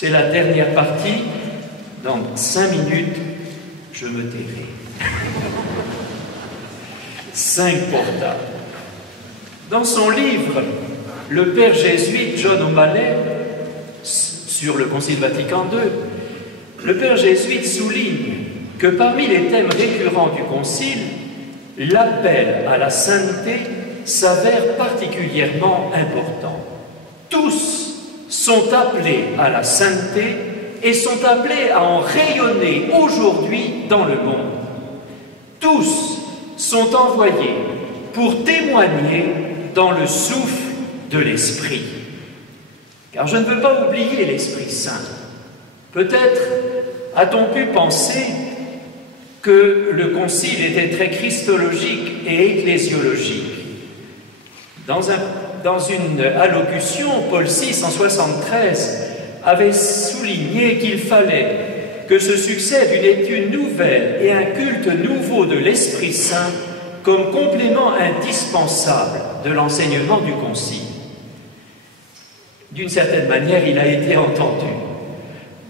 C'est la dernière partie. Dans 5 minutes, je me tairai. 5 portails. Dans son livre, le père jésuite John O'Malley, sur le Concile Vatican II, le père jésuite souligne que parmi les thèmes récurrents du Concile, l'appel à la sainteté s'avère particulièrement important. Tous sont appelés à la sainteté et sont appelés à en rayonner aujourd'hui dans le monde. Tous sont envoyés pour témoigner dans le souffle de l'Esprit. Car je ne veux pas oublier l'Esprit Saint. Peut-être a-t-on pu penser que le Concile était très christologique et ecclésiologique. Dans une allocution, Paul VI, en 73, avait souligné qu'il fallait que se succède une étude nouvelle et un culte nouveau de l'Esprit Saint comme complément indispensable de l'enseignement du Concile. D'une certaine manière, il a été entendu.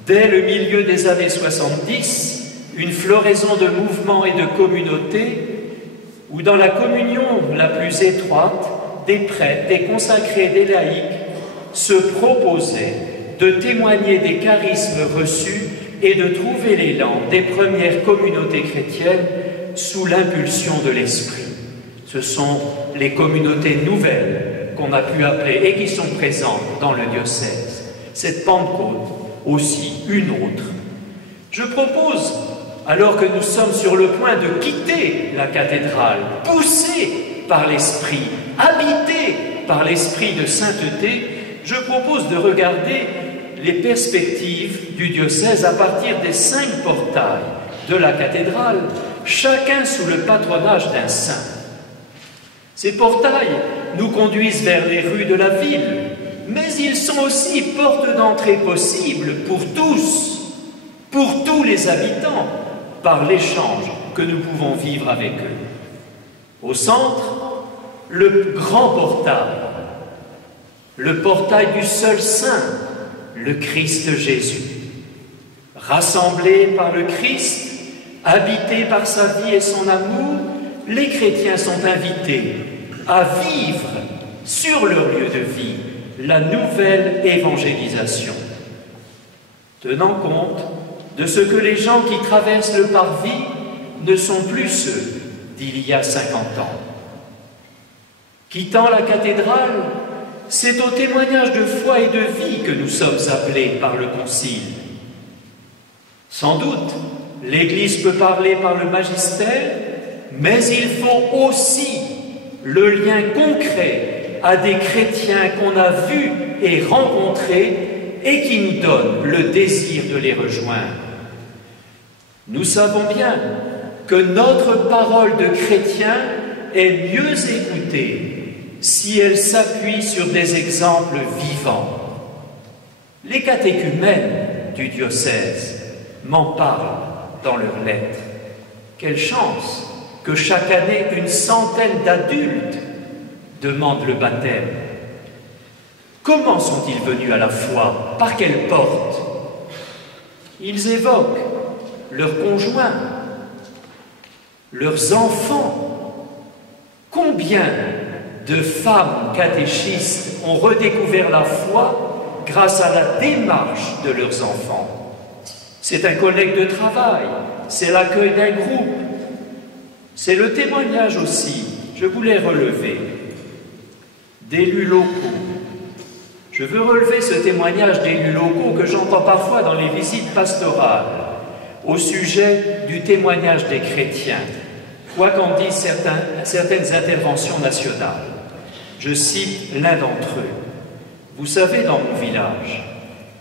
Dès le milieu des années 70, une floraison de mouvements et de communautés où, dans la communion la plus étroite, des prêtres, des consacrés, des laïcs se proposaient de témoigner des charismes reçus et de trouver l'élan des premières communautés chrétiennes sous l'impulsion de l'Esprit. Ce sont les communautés nouvelles qu'on a pu appeler et qui sont présentes dans le diocèse. Cette Pentecôte aussi, une autre. Je propose, alors que nous sommes sur le point de quitter la cathédrale, poussés par l'Esprit, habités par l'Esprit de sainteté, je propose de regarder les perspectives du diocèse à partir des 5 portails de la cathédrale, chacun sous le patronage d'un saint. Ces portails nous conduisent vers les rues de la ville, mais ils sont aussi portes d'entrée possibles pour tous les habitants, par l'échange que nous pouvons vivre avec eux. Au centre, le grand portail, le portail du seul saint, le Christ Jésus. Rassemblés par le Christ, habités par sa vie et son amour, les chrétiens sont invités à vivre sur leur lieu de vie la nouvelle évangélisation, tenant compte de ce que les gens qui traversent le parvis ne sont plus ceux d'il y a 50 ans. Quittant la cathédrale, c'est au témoignage de foi et de vie que nous sommes appelés par le Concile. Sans doute, l'Église peut parler par le magistère, mais il faut aussi le lien concret à des chrétiens qu'on a vus et rencontrés et qui nous donnent le désir de les rejoindre. Nous savons bien que notre parole de chrétien est mieux écoutée si elle s'appuie sur des exemples vivants. Les catéchumènes du diocèse m'en parlent dans leurs lettres. Quelle chance que chaque année une centaine d'adultes demandent le baptême. Comment sont-ils venus à la foi? Par quelle porte? Ils évoquent leurs conjoints, leurs enfants. Combien de femmes catéchistes ont redécouvert la foi grâce à la démarche de leurs enfants? C'est un collègue de travail, c'est l'accueil d'un groupe, c'est le témoignage aussi, je voulais relever, d'élus locaux. Je veux relever ce témoignage d'élus locaux que j'entends parfois dans les visites pastorales au sujet du témoignage des chrétiens, quoi qu'en disent certaines interventions nationales. Je cite l'un d'entre eux. Vous savez, dans mon village,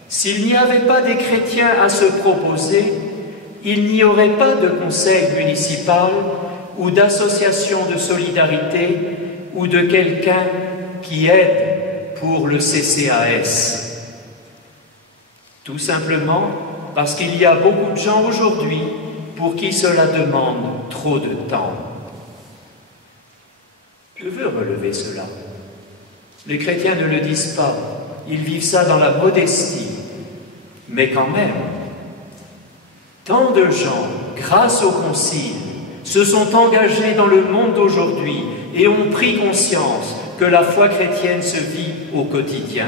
s'il n'y avait pas des chrétiens à se proposer, il n'y aurait pas de conseil municipal ou d'association de solidarité ou de quelqu'un qui aide pour le CCAS. Tout simplement parce qu'il y a beaucoup de gens aujourd'hui pour qui cela demande trop de temps. Je veux relever cela. Les chrétiens ne le disent pas, ils vivent ça dans la modestie. Mais quand même, tant de gens, grâce au Concile, se sont engagés dans le monde d'aujourd'hui et ont pris conscience que la foi chrétienne se vit au quotidien.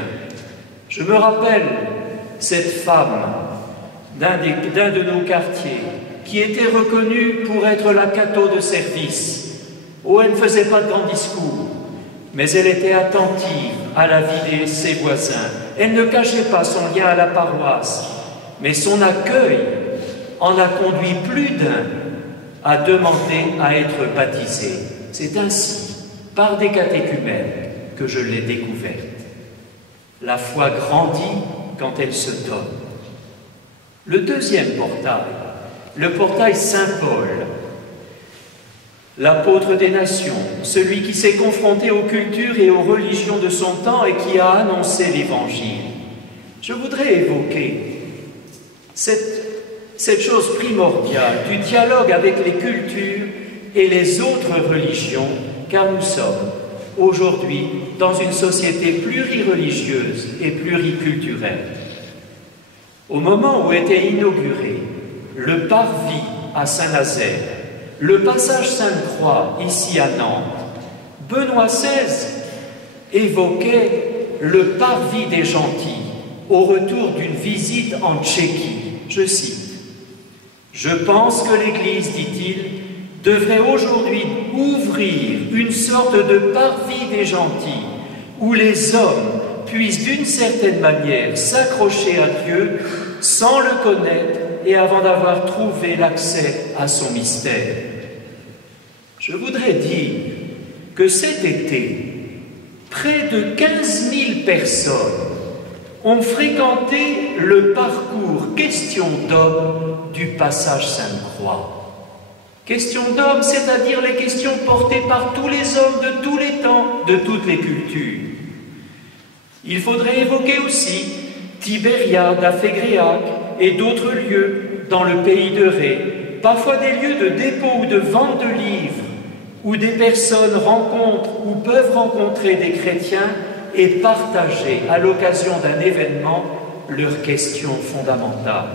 Je me rappelle cette femme d'un de nos quartiers qui était reconnue pour être la catho de service. Oh, elle ne faisait pas de grands discours, mais elle était attentive à la vie de ses voisins. Elle ne cachait pas son lien à la paroisse, mais son accueil en a conduit plus d'un à demander à être baptisé. C'est ainsi, par des catéchumènes, que je l'ai découverte. La foi grandit quand elle se donne. Le deuxième portail, le portail Saint-Paul, l'apôtre des nations, celui qui s'est confronté aux cultures et aux religions de son temps et qui a annoncé l'Évangile. Je voudrais évoquer cette chose primordiale du dialogue avec les cultures et les autres religions, car nous sommes aujourd'hui dans une société plurireligieuse et pluriculturelle. Au moment où était inauguré le parvis à Saint-Nazaire, le passage Sainte-Croix ici à Nantes, Benoît XVI évoquait le parvis des gentils au retour d'une visite en Tchéquie. Je cite: « Je pense que l'Église, dit-il, devrait aujourd'hui ouvrir une sorte de parvis des gentils où les hommes puissent d'une certaine manière s'accrocher à Dieu sans le connaître et avant d'avoir trouvé l'accès à son mystère. » Je voudrais dire que cet été, près de 15 000 personnes ont fréquenté le parcours Questions d'hommes du passage Sainte-Croix. Questions d'hommes, c'est-à-dire les questions portées par tous les hommes de tous les temps, de toutes les cultures. Il faudrait évoquer aussi Tibériade, Afégréac et d'autres lieux dans le pays de Ré, parfois des lieux de dépôt ou de vente de livres, où des personnes rencontrent ou peuvent rencontrer des chrétiens et partager à l'occasion d'un événement leurs questions fondamentales.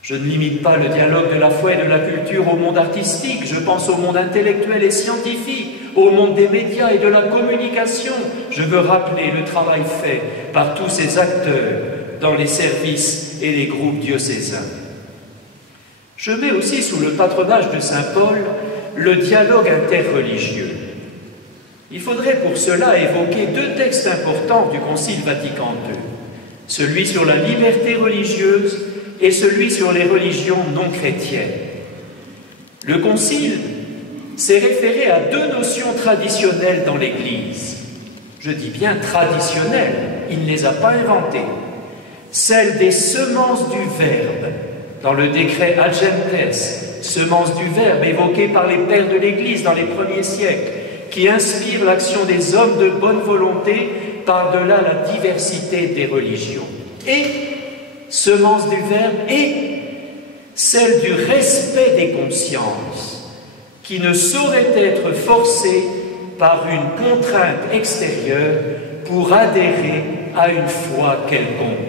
Je ne limite pas le dialogue de la foi et de la culture au monde artistique, je pense au monde intellectuel et scientifique, au monde des médias et de la communication. Je veux rappeler le travail fait par tous ces acteurs dans les services et les groupes diocésains. Je mets aussi sous le patronage de Saint Paul le dialogue interreligieux. Il faudrait pour cela évoquer deux textes importants du Concile Vatican II, celui sur la liberté religieuse et celui sur les religions non chrétiennes. Le Concile s'est référé à deux notions traditionnelles dans l'Église. Je dis bien traditionnelles, il ne les a pas inventées. Celle des semences du Verbe, dans le décret Ad Gentes, semences du Verbe évoquées par les pères de l'Église dans les premiers siècles, qui inspire l'action des hommes de bonne volonté par-delà la diversité des religions. Et semences du Verbe et celle du respect des consciences, qui ne saurait être forcée par une contrainte extérieure pour adhérer à une foi quelconque.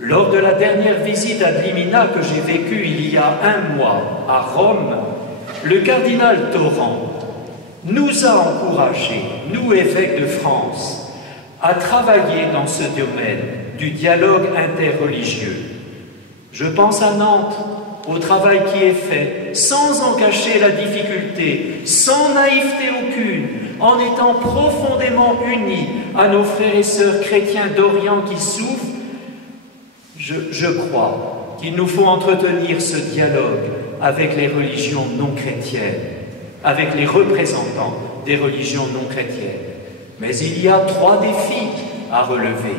Lors de la dernière visite ad limina que j'ai vécue il y a un mois à Rome, le cardinal Torrent nous a encouragés, nous évêques de France, à travailler dans ce domaine du dialogue interreligieux. Je pense à Nantes, au travail qui est fait, sans en cacher la difficulté, sans naïveté aucune, en étant profondément unis à nos frères et sœurs chrétiens d'Orient qui souffrent. Je crois qu'il nous faut entretenir ce dialogue avec les religions non chrétiennes, avec les représentants des religions non chrétiennes. Mais il y a 3 défis à relever.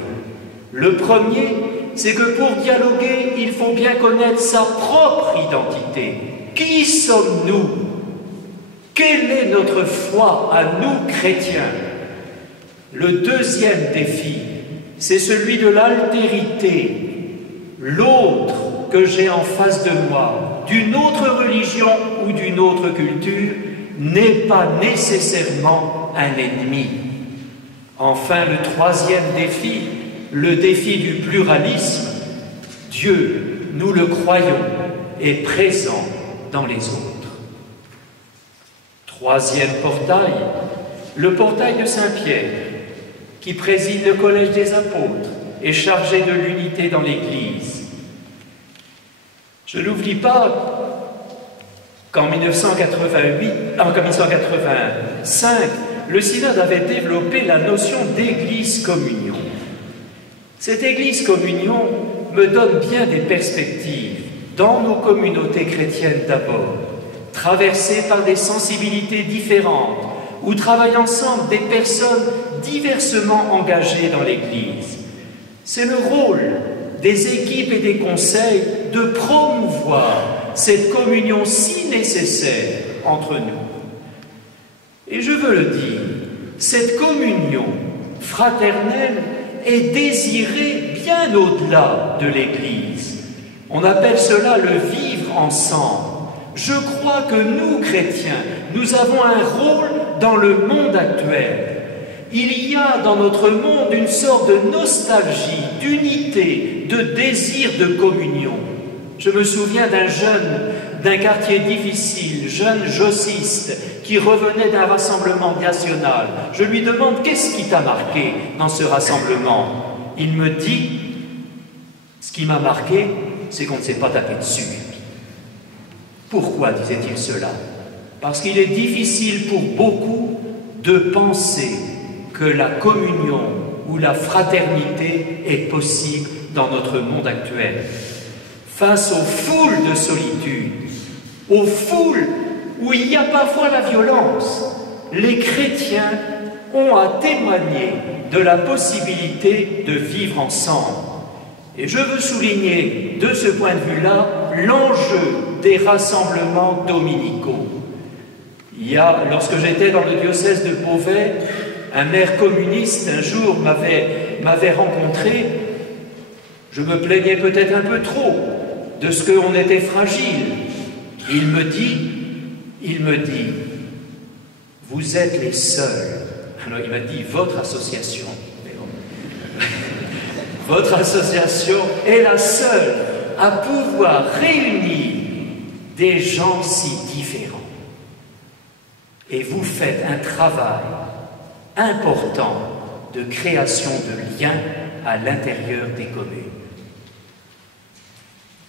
Le premier, c'est que pour dialoguer, il faut bien connaître sa propre identité. Qui sommes-nous? Quelle est notre foi à nous, chrétiens? Le deuxième défi, c'est celui de l'altérité. L'autre que j'ai en face de moi, d'une autre religion ou d'une autre culture, n'est pas nécessairement un ennemi. Enfin, le troisième défi, le défi du pluralisme, Dieu, nous le croyons, est présent dans les autres. Troisième portail, le portail de Saint-Pierre, qui préside le collège des apôtres, est chargé de l'unité dans l'Église. Je n'oublie pas qu'en 1985, le synode avait développé la notion d'église communion. Cette église communion me donne bien des perspectives dans nos communautés chrétiennes d'abord, traversées par des sensibilités différentes, où travaillent ensemble des personnes diversement engagées dans l'Église. C'est le rôle des équipes et des conseils de promouvoir cette communion si nécessaire entre nous. Et je veux le dire, cette communion fraternelle est désirée bien au-delà de l'Église. On appelle cela le vivre ensemble. Je crois que nous, chrétiens, nous avons un rôle dans le monde actuel. Il y a dans notre monde une sorte de nostalgie, d'unité, de désir de communion. Je me souviens d'un jeune d'un quartier difficile, jeune jossiste, qui revenait d'un rassemblement national. Je lui demande « Qu'est-ce qui t'a marqué dans ce rassemblement ?» Il me dit « Ce qui m'a marqué, c'est qu'on ne s'est pas tapé dessus. » Pourquoi disait-il cela? Parce qu'il est difficile pour beaucoup de penser que la communion ou la fraternité est possible dans notre monde actuel. Face aux foules de solitude, aux foules où il y a parfois la violence, les chrétiens ont à témoigner de la possibilité de vivre ensemble. Et je veux souligner de ce point de vue-là l'enjeu des rassemblements dominicaux. Lorsque j'étais dans le diocèse de Beauvais, un maire communiste un jour m'avait rencontré. Je me plaignais peut-être un peu trop de ce qu'on était fragile. Il me dit, vous êtes les seuls. Alors il m'a dit, votre association, votre association est la seule à pouvoir réunir des gens si différents. Et vous faites un travail important de création de liens à l'intérieur des communes.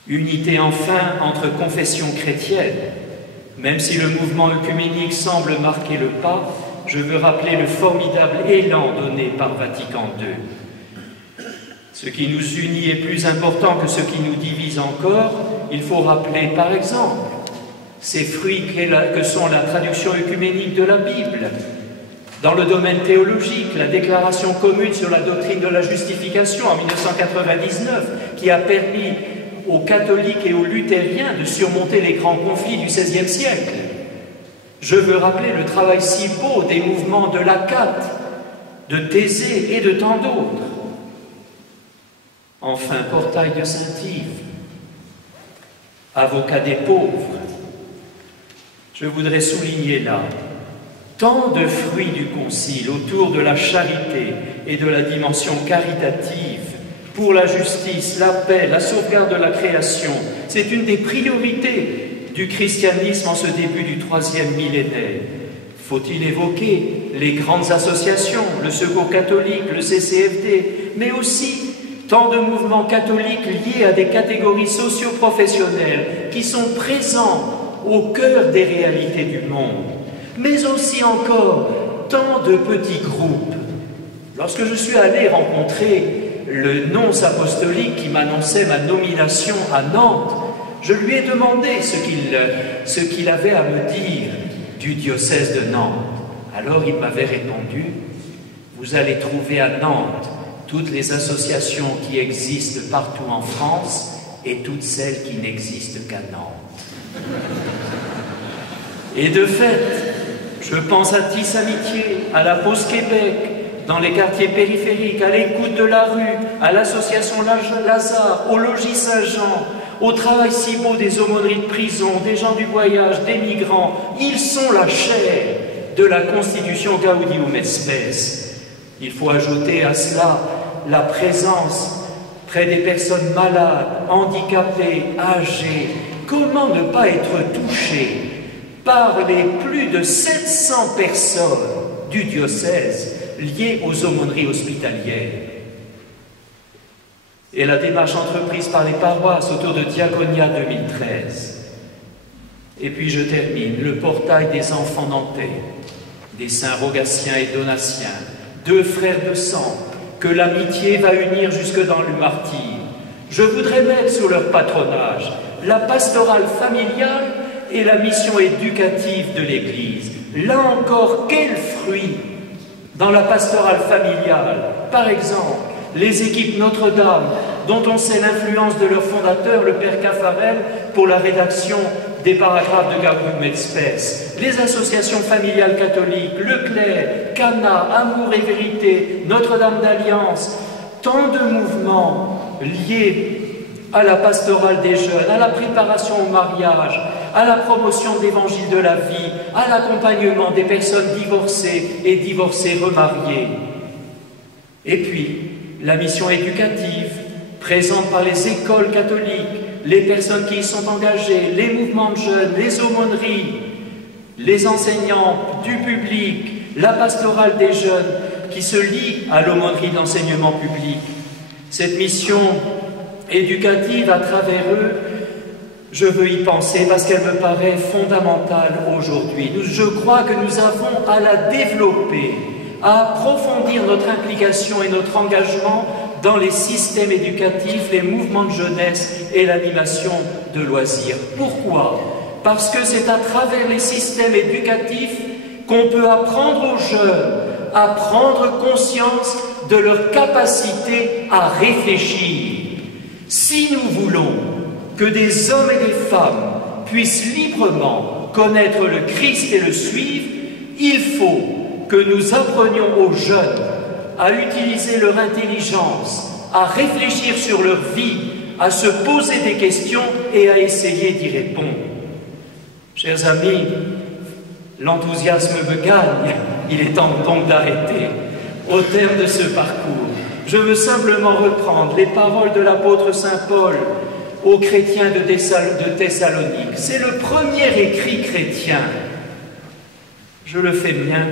Unité enfin entre confessions chrétiennes. Même si le mouvement œcuménique semble marquer le pas, je veux rappeler le formidable élan donné par Vatican II. Ce qui nous unit est plus important que ce qui nous divise encore. Il faut rappeler, par exemple, ces fruits que sont la traduction œcuménique de la Bible. Dans le domaine théologique, la déclaration commune sur la doctrine de la justification en 1999, qui a permis aux catholiques et aux luthériens de surmonter les grands conflits du XVIe siècle. Je veux rappeler le travail si beau des mouvements de l'ACAT, de Thésée et de tant d'autres. Enfin, portail de Saint-Yves, avocat des pauvres. Je voudrais souligner là tant de fruits du Concile autour de la charité et de la dimension caritative pour la justice, la paix, la sauvegarde de la création. C'est une des priorités du christianisme en ce début du troisième millénaire. Faut-il évoquer les grandes associations, le Secours catholique, le CCFD, mais aussi tant de mouvements catholiques liés à des catégories socio-professionnelles qui sont présents au cœur des réalités du monde, mais aussi encore tant de petits groupes. Lorsque je suis allé rencontrer le nonce apostolique qui m'annonçait ma nomination à Nantes, je lui ai demandé ce qu'il avait à me dire du diocèse de Nantes. Alors il m'avait répondu, vous allez trouver à Nantes toutes les associations qui existent partout en France et toutes celles qui n'existent qu'à Nantes. Et de fait, je pense à Tis Amitié, à la Pause Québec, dans les quartiers périphériques, à l'écoute de la rue, à l'association Lazare, au logis Saint-Jean, au travail si beau des aumôneries de prison, des gens du voyage, des migrants. Ils sont la chair de la Constitution Gaudium et Spes. Il faut ajouter à cela la présence près des personnes malades, handicapées, âgées. Comment ne pas être touché par les plus de 700 personnes du diocèse liées aux aumôneries hospitalières? Et la démarche entreprise par les paroisses autour de Diaconia 2013. Et puis je termine, le portail des enfants nantais, des saints Rogatiens et Donatiens, deux frères de sang, que l'amitié va unir jusque dans le martyre. Je voudrais mettre sous leur patronage la pastorale familiale et la mission éducative de l'Église. Là encore, quel fruit dans la pastorale familiale. Par exemple, les équipes Notre-Dame, dont on sait l'influence de leur fondateur, le Père Caffarel, pour la rédaction des paragraphes de Gaudium et Spes, les associations familiales catholiques, le Clerc, Cana, Amour et Vérité, Notre-Dame d'Alliance, tant de mouvements liés à la pastorale des jeunes, à la préparation au mariage, à la promotion de l'évangile de la vie, à l'accompagnement des personnes divorcées et divorcées remariées. Et puis, la mission éducative, présente par les écoles catholiques, les personnes qui y sont engagées, les mouvements de jeunes, les aumôneries, les enseignants du public, la pastorale des jeunes qui se lie à l'aumônerie d'enseignement public. Cette mission éducative à travers eux, je veux y penser parce qu'elle me paraît fondamentale aujourd'hui. Je crois que nous avons à la développer, à approfondir notre implication et notre engagement dans les systèmes éducatifs, les mouvements de jeunesse et l'animation de loisirs. Pourquoi? Parce que c'est à travers les systèmes éducatifs qu'on peut apprendre aux jeunes à prendre conscience de leur capacité à réfléchir. Si nous voulons que des hommes et des femmes puissent librement connaître le Christ et le suivre, il faut que nous apprenions aux jeunes à utiliser leur intelligence, à réfléchir sur leur vie, à se poser des questions et à essayer d'y répondre. Chers amis, l'enthousiasme me gagne, il est temps donc d'arrêter. Au terme de ce parcours, je veux simplement reprendre les paroles de l'apôtre Saint Paul aux chrétiens de Thessalonique. C'est le premier écrit chrétien. Je le fais mien,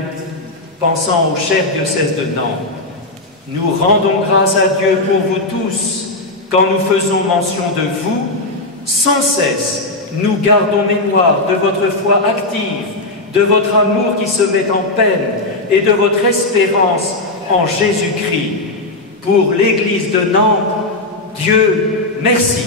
pensant au cher diocèse de Nantes. Nous rendons grâce à Dieu pour vous tous, quand nous faisons mention de vous, sans cesse, nous gardons mémoire de votre foi active, de votre amour qui se met en peine et de votre espérance en Jésus-Christ. Pour l'Église de Nantes, Dieu merci.